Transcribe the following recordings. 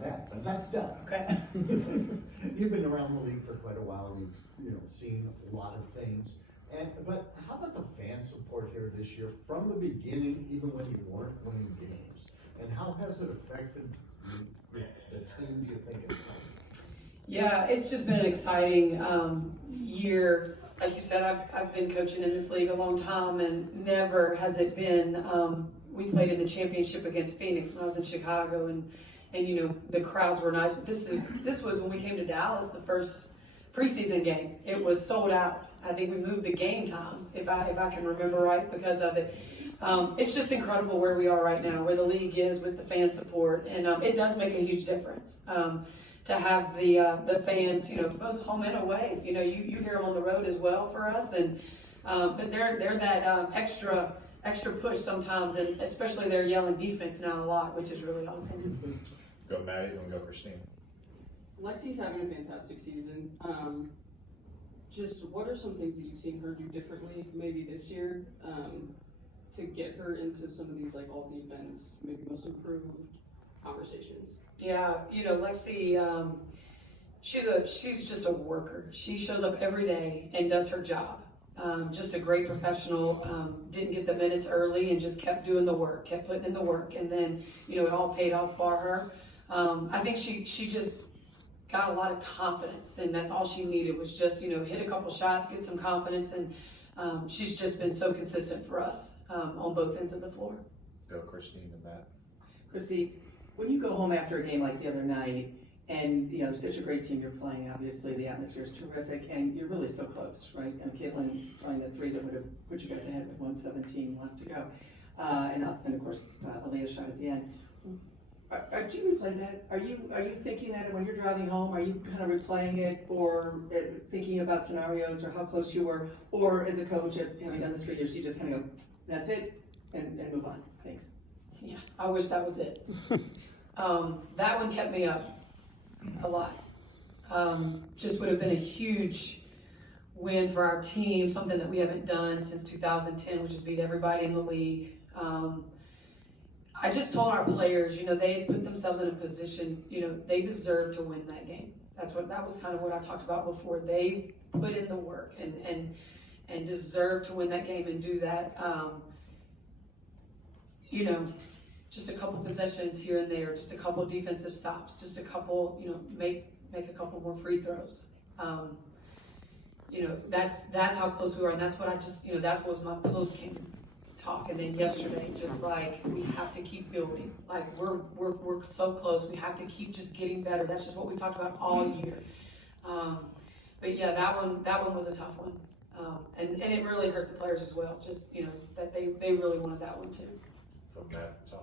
that, but that's done. Okay. You've been around the league for quite a while, and you've seen a lot of things. But how about the fan support here this year from the beginning, even when you weren't winning games? And how has it affected the team, do you think, at home? Yeah, it's just been an exciting year. Like you said, I've been coaching in this league a long time, and never has it been. We played in the championship against Phoenix when I was in Chicago, and the crowds were nice. But this was when we came to Dallas, the first preseason game. It was sold out. I think we moved the game time, if I can remember right, because of it. It's just incredible where we are right now, where the league is with the fan support, and it does make a huge difference. To have the fans, both home and away. You hear them on the road as well for us, and but they're that extra push sometimes, and especially they're yelling defense now a lot, which is really awesome. Go Maddie, then go Christine. Lexi's having a fantastic season. Just what are some things that you've seen her do differently, maybe this year, to get her into some of these like all defense, maybe most improved conversations? Yeah, Lexi, she's just a worker. She shows up every day and does her job. Just a great professional. Didn't get the minutes early and just kept doing the work, kept putting in the work, and then it all paid off for her. I think she just got a lot of confidence, and that's all she needed was just hit a couple shots, get some confidence, and she's just been so consistent for us on both ends of the floor. Go Christine and Matt. Christy, when you go home after a game like the other night, and such a great team you're playing, obviously the atmosphere is terrific, and you're really so close, right? And Caitlin throwing the three that would have put you guys ahead with 1:17 left to go, and of course Aaliyah's shot at the end. Do you replay that? Are you thinking that when you're driving home? Are you kind of replaying it, or thinking about scenarios, or how close you were, or as a coach, having done this for years, you just kind of go, "That's it," and move on? Thanks. Yeah, I wish that was it. That one kept me up a lot. Just would have been a huge win for our team, something that we haven't done since 2010, which is beat everybody in the league. I just told our players, they had put themselves in a position, they deserve to win that game. That was kind of what I talked about before. They put in the work and deserve to win that game and do that. Just a couple possessions here and there, just a couple defensive stops, just a couple, make a couple more free throws. That's how close we were, and that's what that was my post-game talk. And then yesterday, just like, we have to keep building. Like, we're so close. We have to keep just getting better. That's just what we talked about all year. But yeah, that one was a tough one. And it really hurt the players as well. Just, that they really wanted that one too. Go Matt, Tony.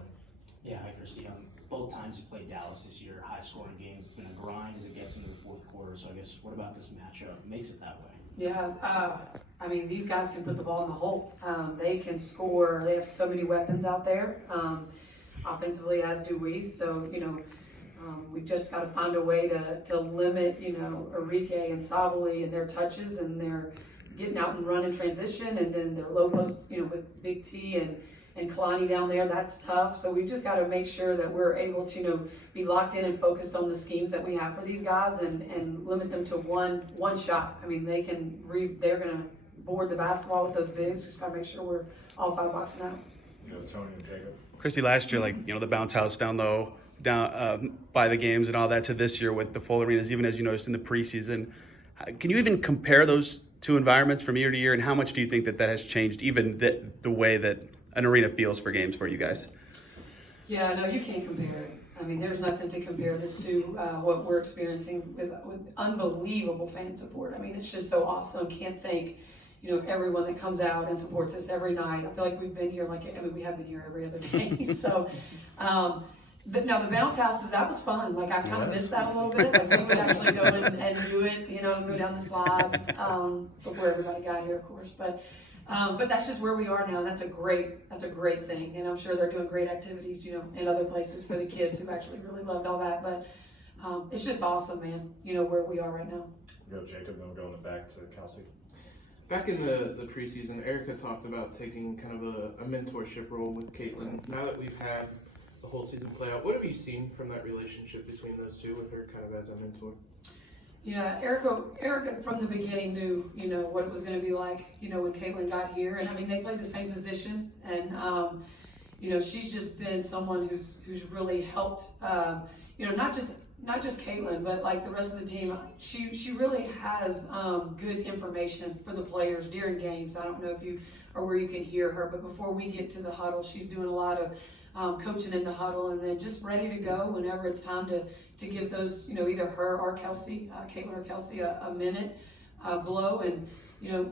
Yeah, hi Christy. Both times you played Dallas this year, high scoring games. It's been a grind as it gets into the fourth quarter. So I guess, what about this matchup makes it that way? Yeah, these guys can put the ball in the hole. They can score. They have so many weapons out there, offensively, as do we. So, we've just got to find a way to limit, Enrique and Sabali and their touches, and their getting out and run in transition, and then their low post, with Big T and Kalani down there. That's tough. So we've just got to make sure that we're able to, be locked in and focused on the schemes that we have for these guys, and limit them to one shot. They're going to board the basketball with those bigs. Just got to make sure we're all five boxing out. Tony and Jacob. Christy, last year, the bounce house down low, by the games and all that, to this year with the full arenas, even as you noticed in the preseason. Can you even compare those two environments from year to year, and how much do you think that has changed, even the way that an arena feels for games for you guys? Yeah, no, you can't compare it. There's nothing to compare this to what we're experiencing with unbelievable fan support. It's just so awesome. Can't thank, everyone that comes out and supports us every night. I feel like we've been here we have been here every other day. So, but now the bounce houses, that was fun. I kind of missed that a little bit. We would actually go in and do it, go down the slides before everybody got here, of course. But that's just where we are now. That's a great thing, and I'm sure they're doing great activities, in other places for the kids who actually really loved all that. But it's just awesome, man. Where we are right now. Go Jacob, then we're going back to Kelsey. Back in the preseason, Erica talked about taking kind of a mentorship role with Caitlin. Now that we've had the whole season play out. What have you seen from that relationship between those two, with her kind of as a mentor? Yeah, Erica from the beginning knew, what it was going to be like, when Caitlin got here. And I mean, they played the same position. And, she's just been someone who's really helped, not just Caitlin, but like the rest of the team. She really has good information for the players during games. I don't know if you or where you can hear her, but before we get to the huddle, she's doing a lot of coaching in the huddle, and then just ready to go whenever it's time to give those, either her or Kelsey, Caitlin or Kelsey, a minute blow. And,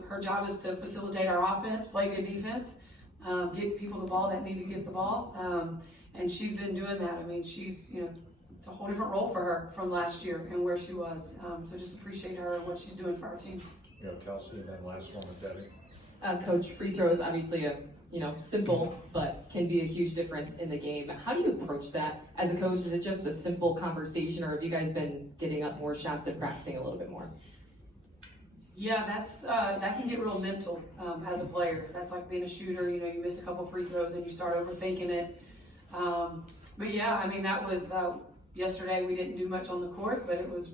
her job is to facilitate our offense, play good defense, get people the ball that need to get the ball. And she's been doing that. I mean, she's, it's a whole different role for her from last year and where she was. So just appreciate her and what she's doing for our team. Kelsey, and then last one with Debbie. Coach, free throw is obviously a simple but can be a huge difference in the game. How do you approach that as a coach? Is it just a simple conversation, or have you guys been getting up more shots and practicing a little bit more? Yeah, that can get real mental as a player. That's like being a shooter. You miss a couple free throws and you start overthinking it. But yeah, I mean, that was yesterday. We didn't do much on the court, but it was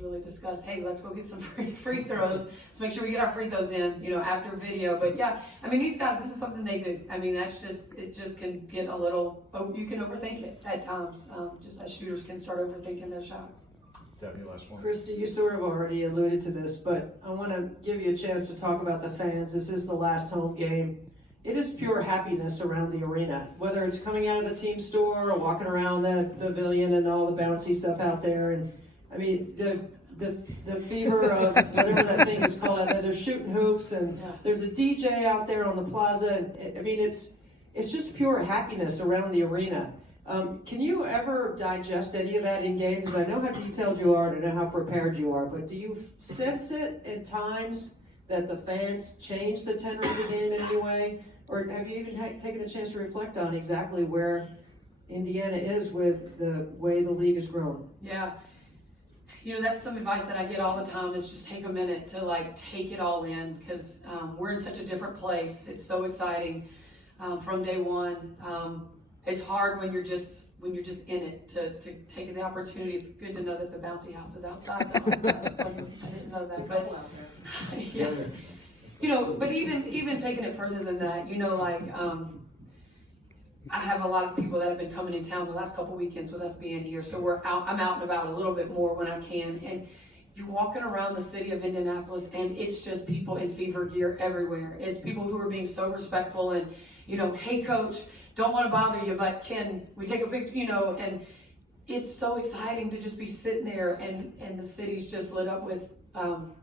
really discussed. Hey, let's go get some free throws. Let's make sure we get our free throws in, after video. But yeah, I mean, these guys, this is something they do. I mean, it just can get a little, you can overthink it at times, just as shooters can start overthinking their shots. Debbie, last one. Christy, you sort of already alluded to this, but I want to give you a chance to talk about the fans. This is the last home game. It is pure happiness around the arena, whether it's coming out of the team store or walking around the pavilion and all the bouncy stuff out there. And I mean, the fever of whatever that thing is called, they're shooting hoops, and there's a DJ out there on the plaza. I mean, it's just pure happiness around the arena. Can you ever digest any of that in game? Because I know how detailed you are and I know how prepared you are, but do you sense it at times that the fans change the tenor of the game in any way? Or have you even taken a chance to reflect on exactly where Indiana is with the way the league has grown? Yeah. That's some advice that I get all the time, is just take a minute to take it all in, because we're in such a different place. It's so exciting from day one. It's hard when you're just in it to take the opportunity. It's good to know that the bouncy house is outside. I didn't know that, but yeah. But even taking it further than that, I have a lot of people that have been coming in town the last couple weekends with us being here, so I'm out and about a little bit more when I can. And you're walking around the city of Indianapolis, and it's just people in fever gear everywhere. It's people who are being so respectful and, hey coach, don't want to bother you, but can we take a picture, and it's so exciting to just be sitting there, and the city's just lit up with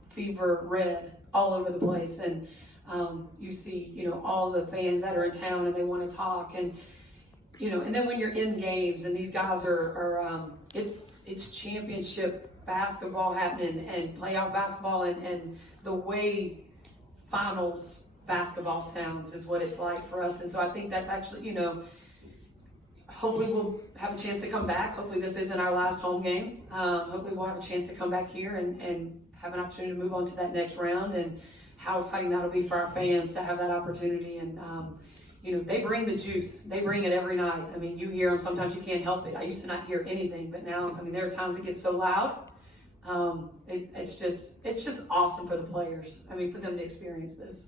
fever red all over the place. And you see, all the fans that are in town and they want to talk, and and then when you're in games and these guys are it's championship basketball happening and playoff basketball, and the way finals basketball sounds is what it's like for us. And so I think that's actually, hopefully we'll have a chance to come back. Hopefully this isn't our last home game. Hopefully we'll have a chance to come back here and have an opportunity to move on to that next round. And how exciting that'll be for our fans to have that opportunity. And they bring the juice. They bring it every night. I mean, you hear them, sometimes you can't help it. I used to not hear anything, but now, I mean, there are times it gets so loud. It's just awesome for the players. I mean, for them to experience this.